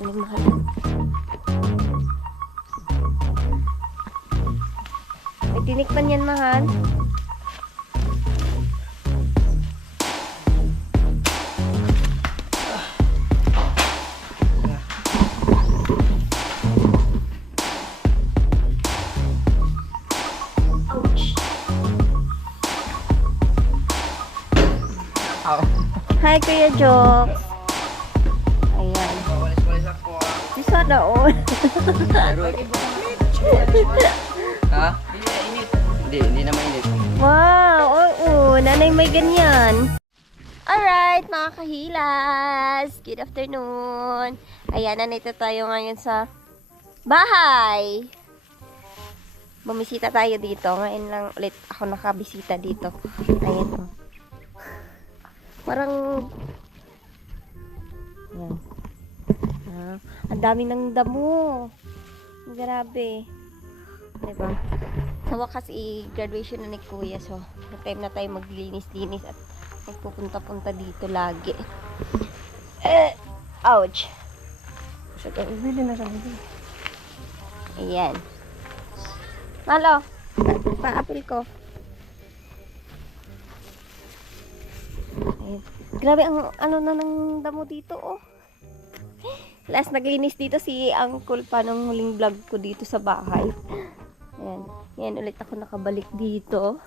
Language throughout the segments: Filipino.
Galing mahal. May tinikman yan, mahal. Hi, Kuya Jok. Ayan. Bisa daon. Ha? Hindi na mainit. Wow, oo. Nanay may ganyan. Alright, mga kahilas. Good afternoon. Ayan, nandito tayo ngayon sa bahay. Bumisita tayo dito. Ngayon lang ulit ako nakabisita dito. Ayan. Parang yan. Ang dami ng damo. Grabe. Diba? Sa wakas i-graduation na ni Kuya. So, time na tayo maglinis-linis at magpupunta-punta dito lagi. Ouch. So, bili na sa bili. Ayan. Malo. Pa-apple ko. Ayan. Grabe ang ano na ng damo dito, oh. Last naglinis dito si Uncle pa nung huling vlog ko dito sa bahay. Ayan. Ayan ulit ako nakabalik dito.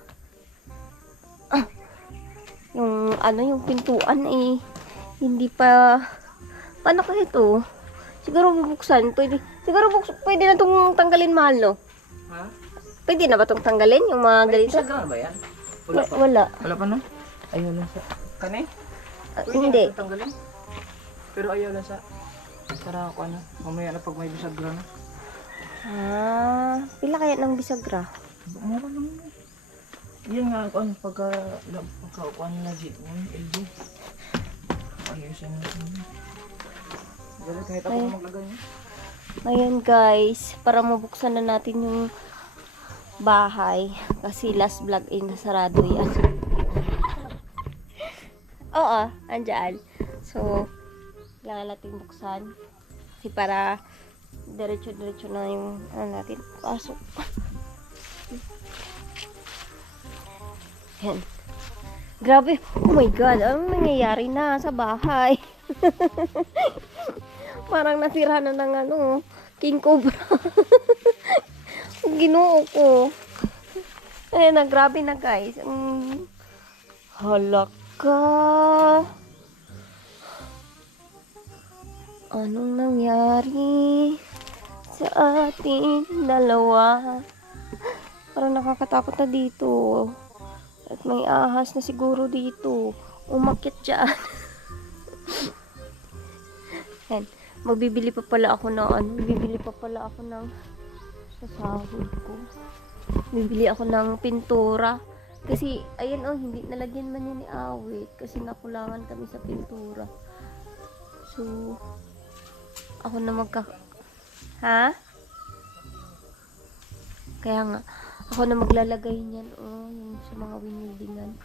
Yung ano, yung pintuan eh hindi pa paano kaya ito? Siguro bubuksan. Pwede na itong tanggalin, mahal, no? Ha? Pwede na ba itong tanggalin? Yung mga ganito? Isa ba yan? Wala. Wala pa no? Ayaw lang sa... Kanay? Hindi. Tanggalin. Pero ayaw lang sa... Para ako ano, mamaya na pag may bisagra na. Pila kaya ng bisagra? Mura lang yun. Yan nga ako, pagka upuan nila dito, LG. Ayusin natin. Dali, kahit ako maglagay niya. Ayan guys, para mabuksan na natin yung bahay. Kasi last vlog ay nasarado yan. Oo, andyan. So, kailangan natin buksan. Kasi para diretso-diretso na yung ano natin. Pasok. Yan. Grabe. Oh my God. Anong nangyayari na sa bahay? Parang nasira na ng ano, King Cobra. Ginoo ko. Ayan na, grabe na guys. Halaka. Anong nangyari sa ating dalawa? Parang nakakatakot na dito. At may ahas na siguro dito. Umakyat dyan. Yan. Magbibili pa pala ako ng ano. Bibili pa pala ako ng sasahod ko. Bibili ako ng pintura. Kasi, ayan oh, hindi nalagyan man yan ni Awit. Kasi nakulangan kami sa pintura. So, ako na Ha? Kaya nga, ako na maglalagay niyan, oh, yung sa mga winildingan.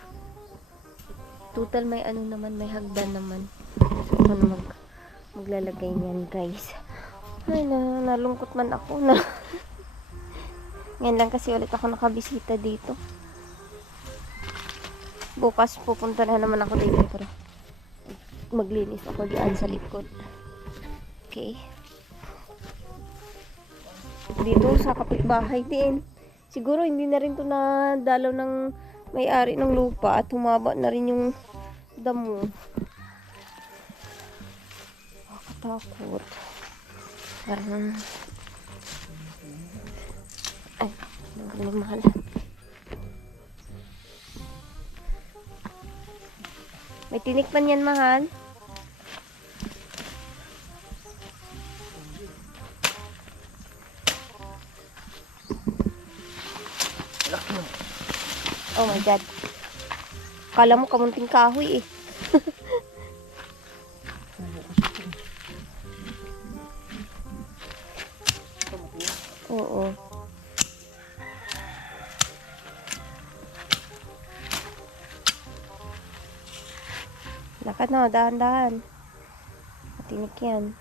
Total may ano naman, may hagdan naman. So, ako na maglalagay niyan, guys. Ay, nalungkot man ako na. Ngayon lang kasi ulit ako nakabisita dito. Bukas pupunta na naman ako dito para maglinis ako diyan sa likod. Okay. Dito sa kapitbahay din. Siguro hindi na rin to na dalaw ng may-ari ng lupa at humaba na rin yung damo. Nakakatakot. Parang ay, magaling mahal. May tinikman yan, mahal. Oh my God. Kala mo kamunting kahoy eh. Oo. Lakad na, dahan-dahan. Matinik yan.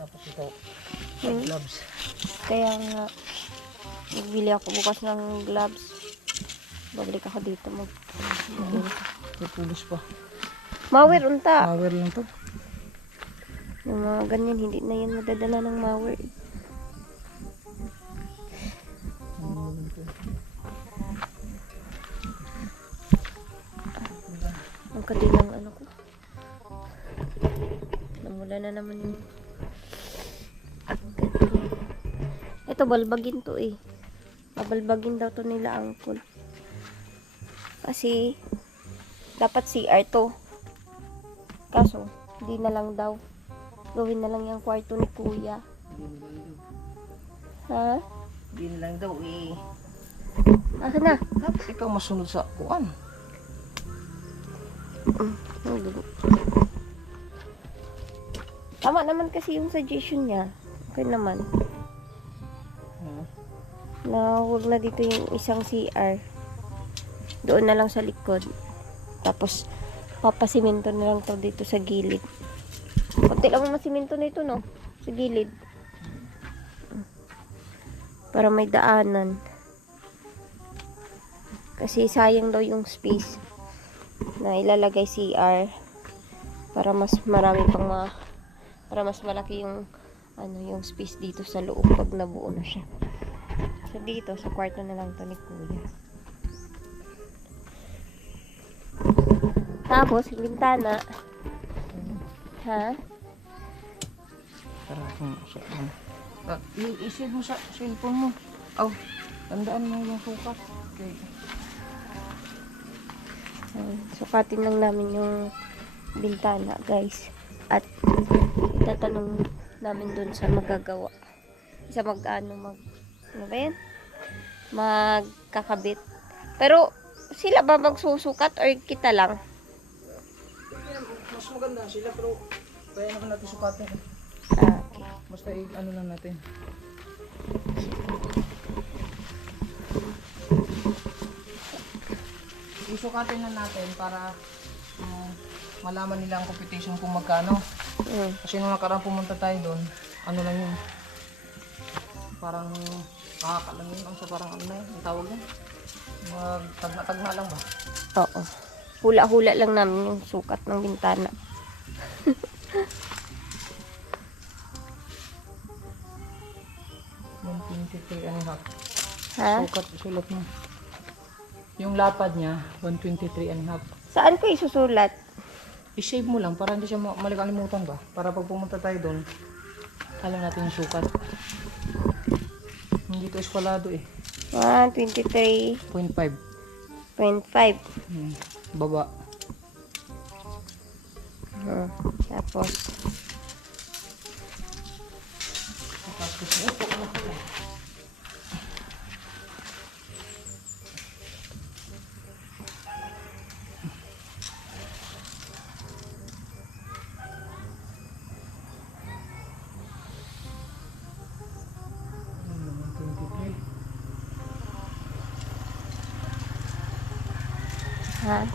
Tapos ito, Hmm. gloves. Kaya nga, nagbili ako bukas ng gloves. Babalik ako dito Ito pulos pa. Mower, unta. Power lang to. Yung mga ganyan, hindi na yan madadala ng mower. Ang katilang ano ko. Namula na naman yung... Ito, balbagin to eh. Babalbagin daw to nila angkol. Kasi, dapat CR to. Kaso, hindi na lang daw. Gawin na lang yung kwarto ni kuya. Ha? Hindi na lang daw eh. Asa na? Tapos ikaw masunod sa kuan. Ang dugo. Tama naman kasi yung suggestion niya. Okay naman. Na huwag na dito yung isang CR. Doon na lang sa likod. Tapos, papasimento na lang to dito sa gilid. Kunti lang mga simento na ito, no? Sa gilid. Para may daanan. Kasi sayang daw yung space na ilalagay CR para mas marami pang para mas malaki yung yung space dito sa loob pag nabuo na siya. So dito sa kwarto na lang to ni kuya. Tapos yung bintana, ha? Tara kung sa i-save mo sa cellphone mo. Oh, tandaan mo yung sukat. Okay. Sukatin lang namin yung bintana, guys. At itatanong namin dun sa magagawa. Sa ano ba yan? Magkakabit. Pero, sila ba magsusukat or kita lang? Mas maganda sila pero kaya naman natin sukatin. Okay. Basta ano lang natin. Isukatin na natin para malaman nila ang computation kung magkano. Kasi nung nakaraan pumunta tayo doon, ano lang yun. Parang makakalang yun. Ang sa parang ano na yun, ang tawag yun. Tagna lang ba? Oo. Hula-hula lang namin yung sukat ng bintana. Ha? Sukat, sulat mo. Yung lapad niya, 123.5. Saan ko isusulat? I-save mo lang para hindi siya malikalimutan ba? Para pag pumunta tayo doon, alam natin yung sukat. Hindi ito eskwalado eh. 123.5. 0.5. Baba. Tapos,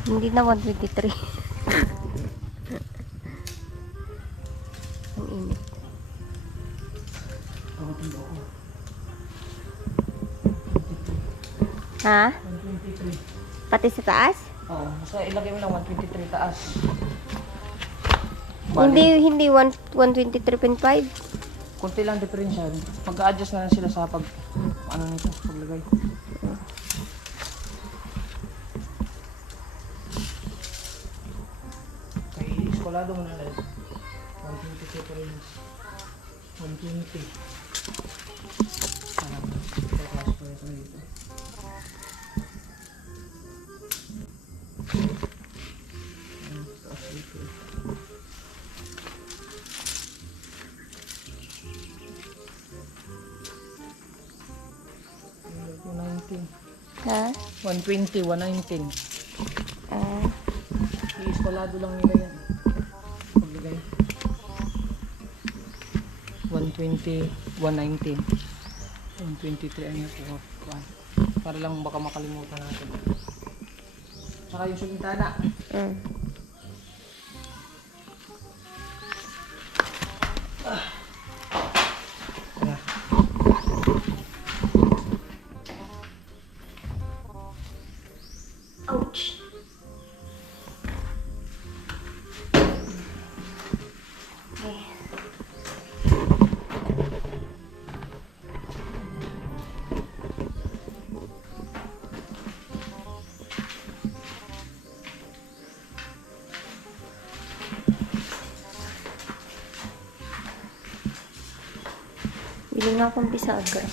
hindi na 123. Ang init. Ha? 123. Pati sa taas? Oo, basta ilagay mo lang 123 taas. Hindi 123.5. Kunti lang diferensya. Mag-a-adjust na lang sila sa ano nito, paglagay. Kay eskolado mo na lang. 120 pa rin. 120. Takas pa rin dito. Taas dito. Ha? 120, 119. I-eskolado lang nila yan. Paglagay. 120, 119. 123 ano po. Para lang baka makalimutan natin. Saka yung sumintana. Ouch! Okay. Bili nga akong bisagra.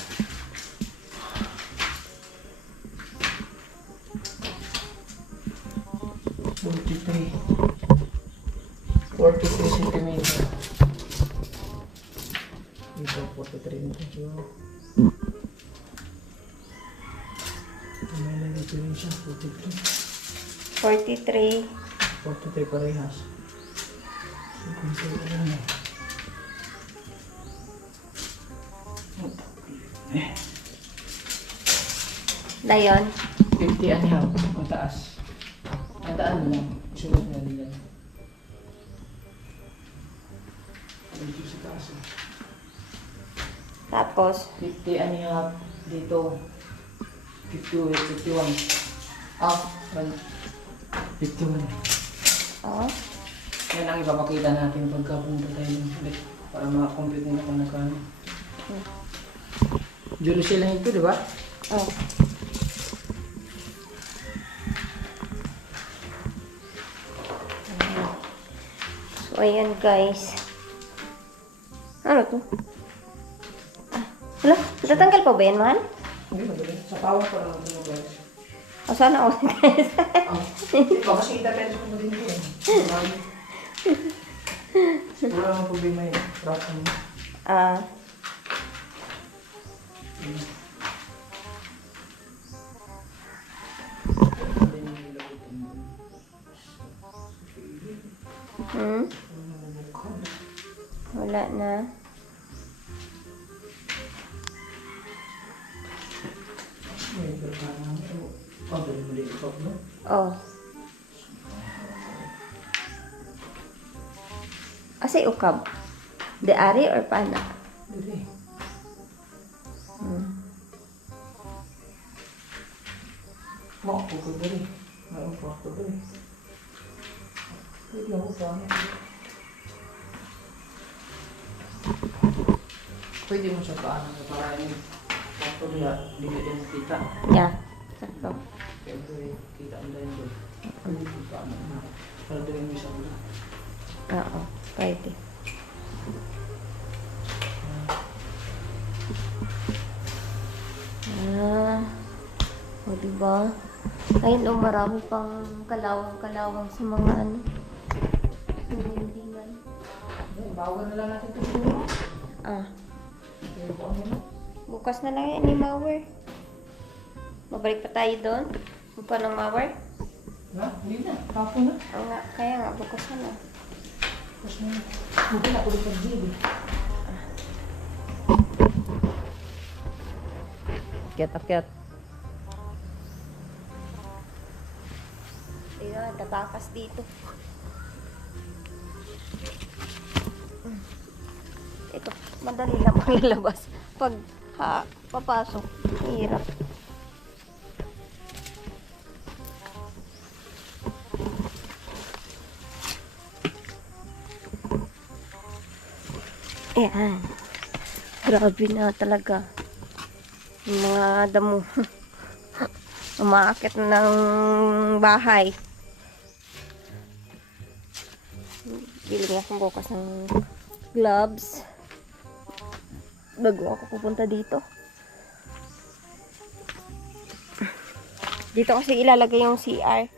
Forty-three centimeter. Dito, 43 dito. May dito rin siya, 43. 43. 43 parehas. Dayon. 50 and a half, ang taas. Ang daan mo lang, sunod na nila. Dito sa taas. Tapos, 50 and a half, dito. 51. Ah, 51. oh, Yan ang ipapakita natin pagka pumunta tayo ulit para makakomplete nila kung nagkano. Jealousy lang ito, di ba? oh. So, ayan guys. Ano to? Ah, wala, natatanggal pa ba yan, mahal? Hindi, madali. Sa pawang pa lang ito, guys. O, sana ako guys. Baka kasi itatenso ko din ito eh. Siguro ang problema yun. Rock mo. Ah, hmm? Wala na. Oh. Asay ukab? De ari or pana? Hmm. Ako ko dali. Mayroon pa ako dali. Pwede ako pa. Pwede mo siya paanan na para yun. Ako niya, hindi ka din makita. Yeah. Sakto. Siyempre, kita ang dahil doon. Pwede mo paanan na. Para doon mo isang doon. Oo. Pwede. Ah. O, diba? Ayun, oh, marami pang kalawang-kalawang sa mga ano. Hindi Bawal na lang natin ito. Ah. Pero kung ano, Bukas na lang yan ni Mauer. Babalik pa tayo doon. Bupa ng Mauer. na, hindi na. Kapo na. Oo nga, kaya nga, bukas na lang. Tapos na. Hindi na ako dito pag-gili. Akyat. Ayun, tatakas dito. Ito, madali lang panglabas. Pag papasok, hirap. Ayan. Grabe na talaga. Yung mga damo. Umaakit ng bahay. Bili nga akong bukas ng gloves. Bago ako pupunta dito. Dito kasi ilalagay yung CR.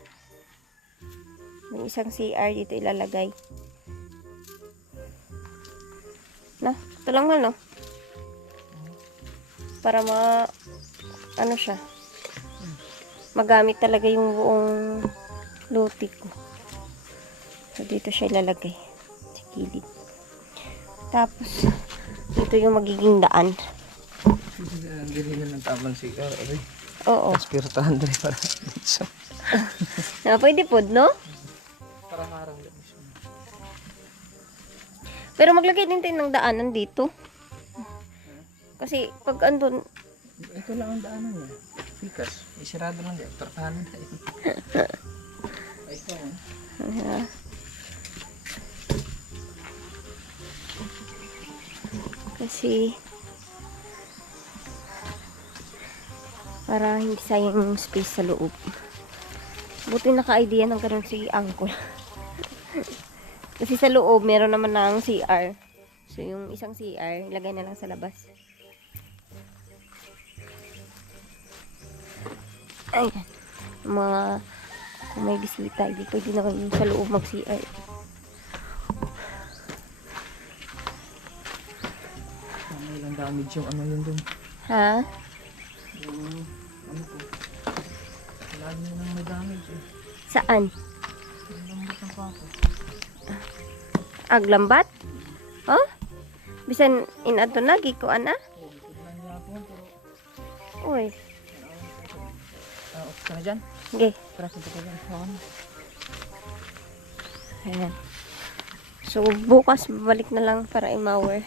Yung isang CR dito ilalagay. Na, ito lang no? Para ano siya. Magamit talaga yung buong lote ko. So, dito siya ilalagay. Sa gilid. Tapos, ito yung magiging daan. Gili na ng tabang sigaw. Oo. Tapos pirtahan doon para so, Pwede po, no? para harang doon. Pero maglagay din tayo ng daanan dito. Kasi, pag andun, Ito lang ang daanan niya. Pikas. Isirado lang di. Tartahan na tayo. Ay, ito. Kasi para hindi sayang yung space sa loob. Buti naka-idea ng ganun si Uncle. Kasi sa loob, meron naman ng CR. So, yung isang CR, ilagay na lang sa labas. Ayan. Yung mga, kung may bisita, hindi pwede naman sa loob mag-CR. May ilang damage yung ano yun dun. Ha? Yung ano ko. Lagi na nang may damage eh. Saan? Yung lambat ng pato. Aglambat? Oh? Bisan inato na, gikuan na? Tignan niya ako pero... Uy. Okay ka na dyan? Okay. Tara, punta ka dyan. Hawan. Ayan. So, bukas balik na lang para i-mower.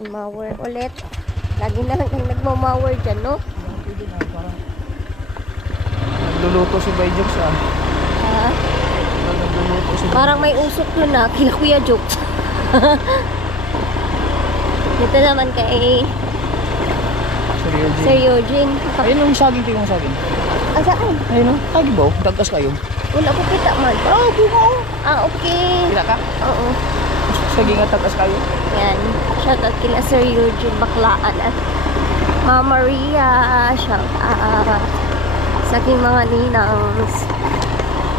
I-mower ulit. Lagi na lang kang nagmamower dyan, no? Pwede na, parang... Nagluluto si Bayjoks ah. Ha? Nagluluto si Parang may usok doon na, kila Kuya Jokes. Dito naman kay Seryoso. Sir Eugene. Ayun yung saging kayo yung saging. Ah, saan? Ayun o. Kagi ba? Dagkas kayo. Wala ko kita man. Ah, bunga o. Ah, okay. Kita ka? Oo. Saging at dagkas kayo. Yan. Shoutout kila Sir Eugene Baklaan at Mama Maria. Shoutout sa aking mga ninangs.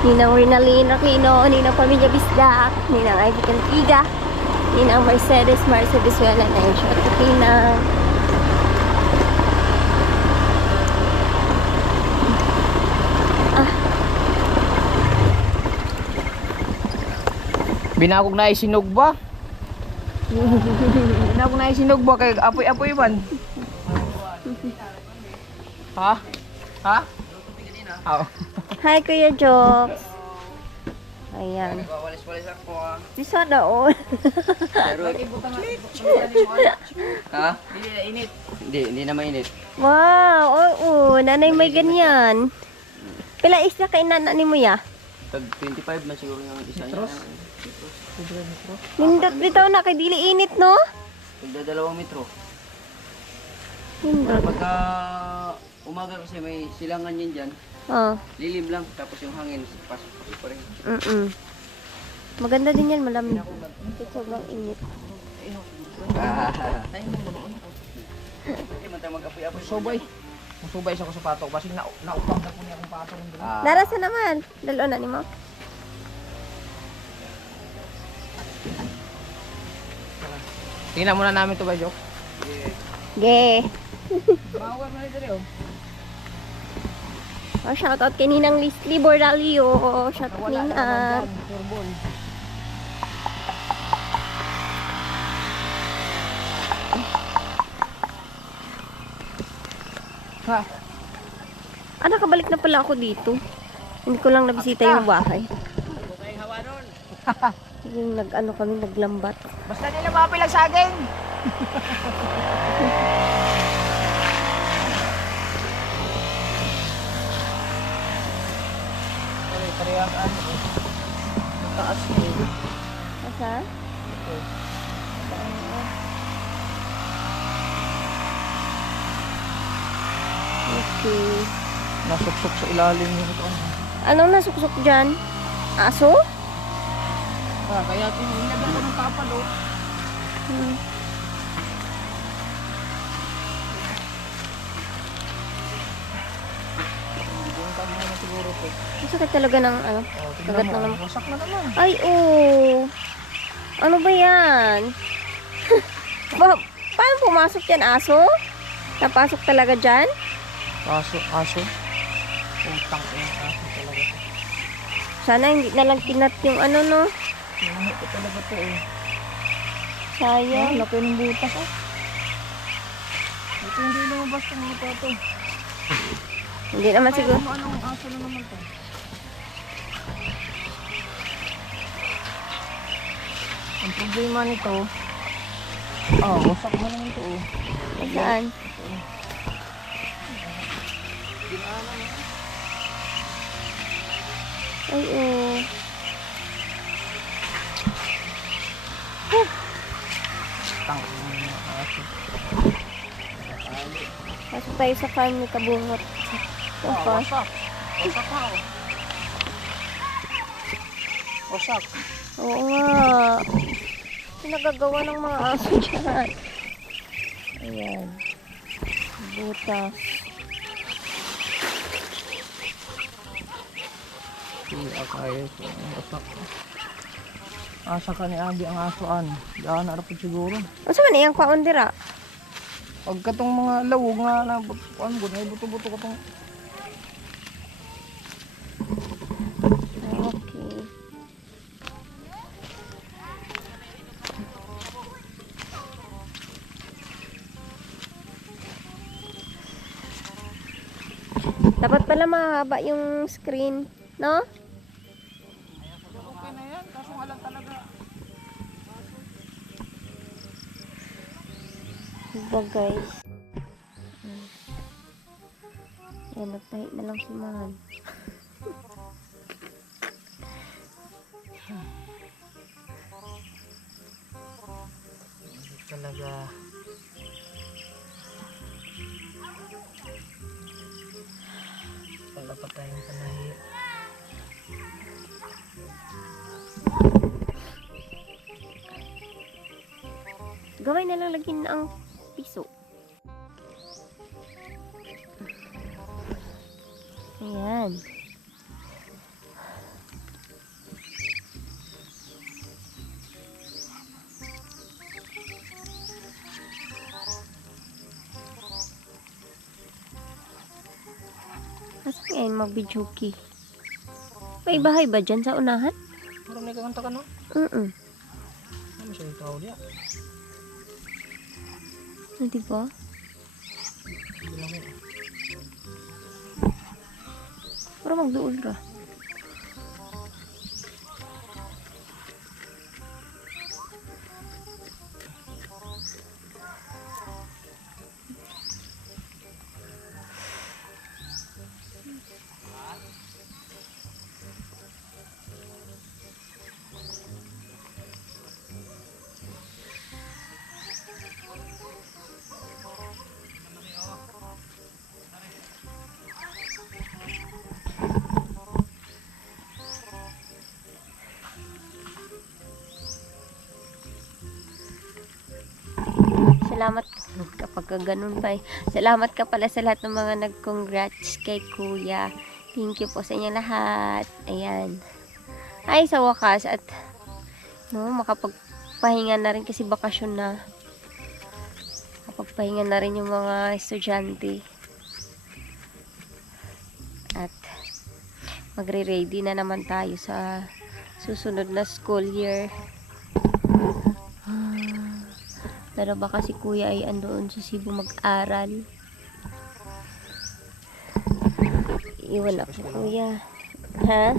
Ninang Rinalyn Aquino, Ninang Pamilya Bisdak, Ninang Ivy Cantiga, Ninang Mercedes Marcia Visuela na yung shoutout Ninang. Binakog na isinog ba? Binakog na isinog ba? Kaya apoy-apoy man. Ha? Ha? Oo. Hi Kuya Jokes. Ayan. Walis-walis ako ah. Bisa na oh. Ha? Hindi na init. Hindi na mainit. Wow, oo, nanay may ganyan. Pila isla kay nana ni mo ya? Tag 25 man siguro yung isa niya. Nindot bitaw na kay dili init no? Tagda 2 metro. Nindot. Pagka umaga kasi may silangan yan dyan, Oh. lilim lang, tapos yung hangin, pasok pa rin. Maganda din yan, malamig. Kasi sobrang init. Hindi man tayo mag-apoy-apoy. Subay. Musubay siya ko sa pato. Kasi naupang na po niya akong pato. Narasa naman. Dalo na ni mo. Tingnan muna namin ito ba, Jok? Ge. Bawal na ito rin. Oh, shoutout kay Ninang Leslie Bordalio. Shoutout Ninang. Ha? Ah, nakabalik na pala ako dito. Hindi ko lang nabisita yung bahay. Yung nag-ano kami, naglambat. Basta nila mapilang saging. Parehas ano. Taas ko. Asa? Okay. Nasuksok sa ilalim nito. Anong nasuksok dyan? Aso? Kaya tinilagyan ko ng kapal oh. Buntag na na siguro po. Masakit talaga ng ano? Kagat na naman. Wasak na naman. Ay, oh. Ano ba yan? Paano pumasok yan, aso? Napasok talaga dyan? Aso. Utang ko yung aso talaga. Sana hindi na lang kinat yung ano, no? Ano ko talaga to eh. Sayang. Laki ng butas oh. Ito hindi lumabas ng mga pato. Hindi naman siguro. Anong aso na naman to? Ang problema nito, wasak mo naman ito oh. Saan? Ay, oh. Tang. Aso. Pasok tayo sa farm ni Kabungot. Ah, Opa. wasak. Wasak na oh. Wasak. Oo nga. Pinagagawa ng mga aso dyan. Ayan. Butas. Iya kayo. Wasak. Asa ka ni Adi ang asoan. Daan na rapod siguro. Ano man iyang kwaon dira? Pag katong mga lawog nga na ano gud may buto-buto katong Okay. Dapat pala mahaba yung screen, no? okay na yan. Kaso nga lang talaga. Diba guys? Yan, nagtahi na lang si Mahal. Hindi talaga. Wala pa tayong panahi. Gawin na lang lagyan ang piso. Ayan. Asa ngayon mag-bijuki? May bahay ba dyan sa unahan? Parang may kakanta ka no? Ano siya yung tao niya? Diba? Hindi lang yun. Para magduol ra. Salamat kapag ganun pa eh. Salamat ka pala sa lahat ng mga nag-congrats kay Kuya. Thank you po sa inyo lahat. Ayan. Ay, sa wakas at no, makapagpahinga na rin kasi bakasyon na. Makapagpahinga na rin yung mga estudyante. At magre-ready na naman tayo sa susunod na school year. Pero baka si Kuya ay andoon sa Cebu mag-aral. Iwan ako, Kuya. Ha?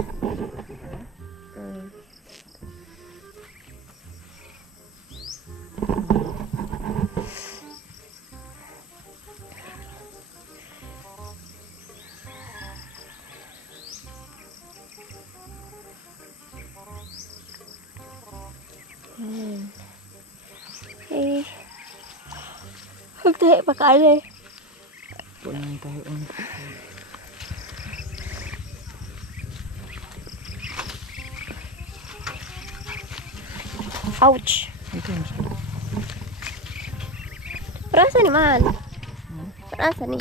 Eh, huwag tayo pakali. Wala na tayo. Ouch! Ito yung siya. Perasa ni man. Perasa ni.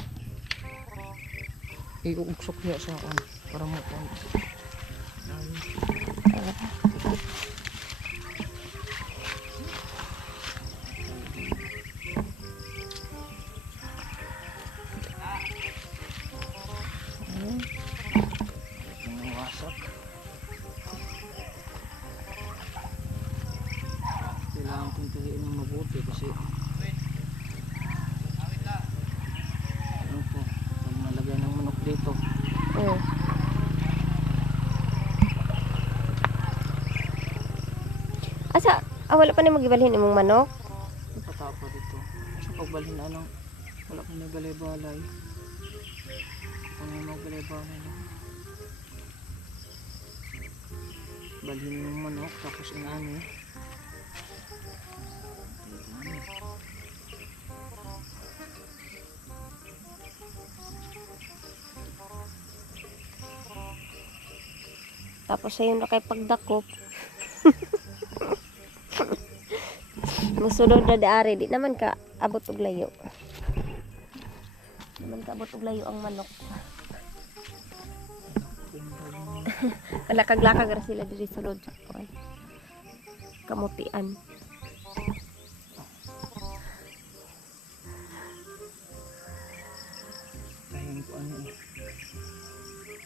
Iuuksok niya sa akin. Para mo ito. Wasak. Kailangan kong tuhiin ng mabuti kasi ano po, pag nalagay ng manok dito Asa, wala pa na magibalhin imong manok? napatapa dito sa pagbalhin na ng wala kong nabalay-balay Kung may magbaleba na lang. Balhin yung manok, tapos inani. Tapos ayun na kay pagdakop. Musunod na daari, di naman ka abot og layo. Di naman ka abot og layo ang manok. Kalakag-lakag ra sila diri sulod sa kuan. Kamutian. Kain ko ano eh.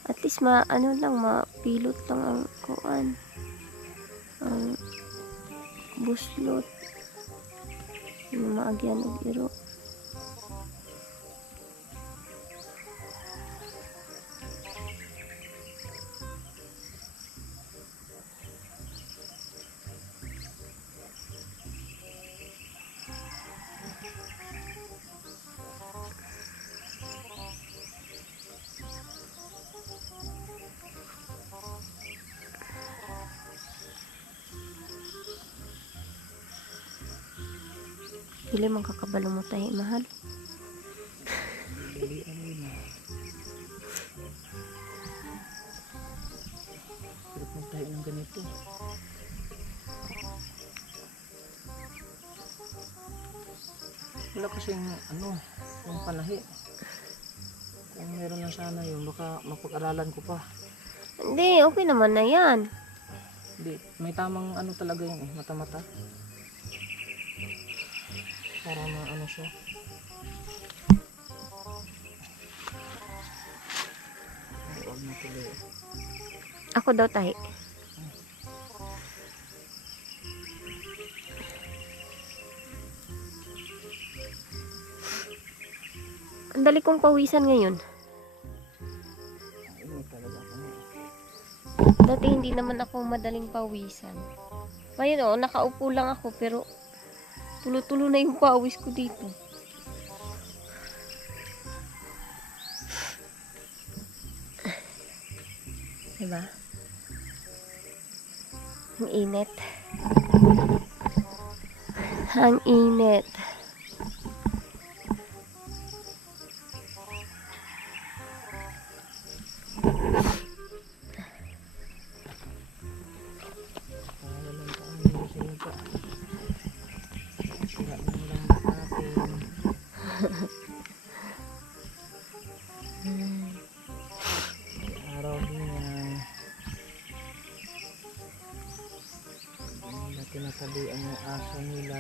At least ano lang, mapilot lang ang kuan. Ang buslot. Yung maagyan og iro. Pili man kakabalo mo tayo, mahal. Dili ano yun ah. Sarap magtayo ng ganito. Wala kasing ano, yung panahi. Kung meron na sana yun, baka mapag-aralan ko pa. Hindi, okay naman na yan. Hindi, may tamang ano talaga yun eh, mata-mata. Para maano siya. Huwag na tuloy. Ako daw tayo. Ang dali kong pawisan ngayon. Ini talaga ako na. Dati hindi naman ako madaling pawisan. Ngayon oh, nakaupo lang ako pero tulo-tulo na yung pawis ko dito. Diba? Ang init. Ang init. Walang paano sa iyo pa. Sira ng lambat natin. Araw din yan. Hindi nila tinatabian yung aso nila.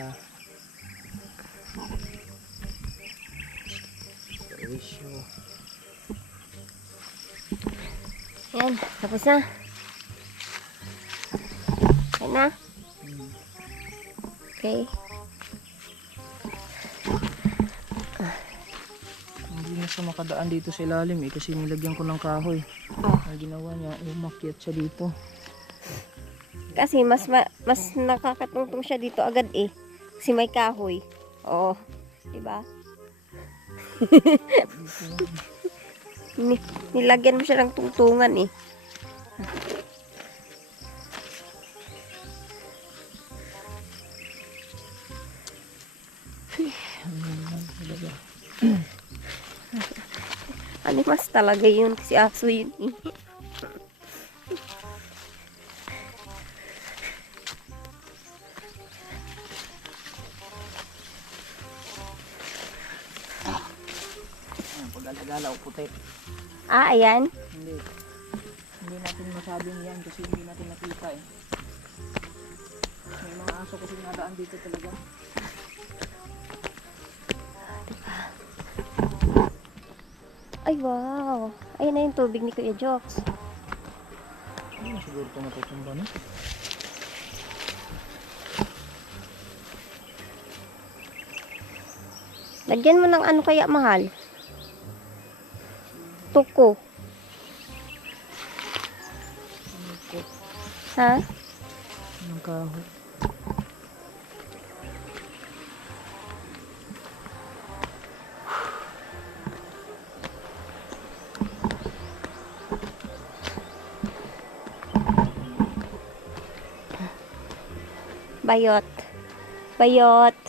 Servisyo. Yan, tapos na. Yan na. Okay. Hindi na siya makadaan dito sa ilalim eh kasi nilagyan ko ng kahoy. Oh. Ang ginawa niya, umakyat siya dito. Kasi mas nakakatungtong siya dito agad eh. Kasi may kahoy. Oo. Diba? Nilagyan mo siya ng tungtungan eh. Animas talaga yun kasi aso yun eh. Pag-alagala o puti. Ah, ayan. Hindi natin masabing yan kasi hindi natin nakita eh. May mga aso kasi nadaan dito talaga. Ay, wow. Ayan na yung tubig ni Kuya Jokes. Ano siguro ito matutumba na? Lagyan mo ng ano kaya mahal? Tuko. Ha? Anong kahoy? Bayot. Bayot.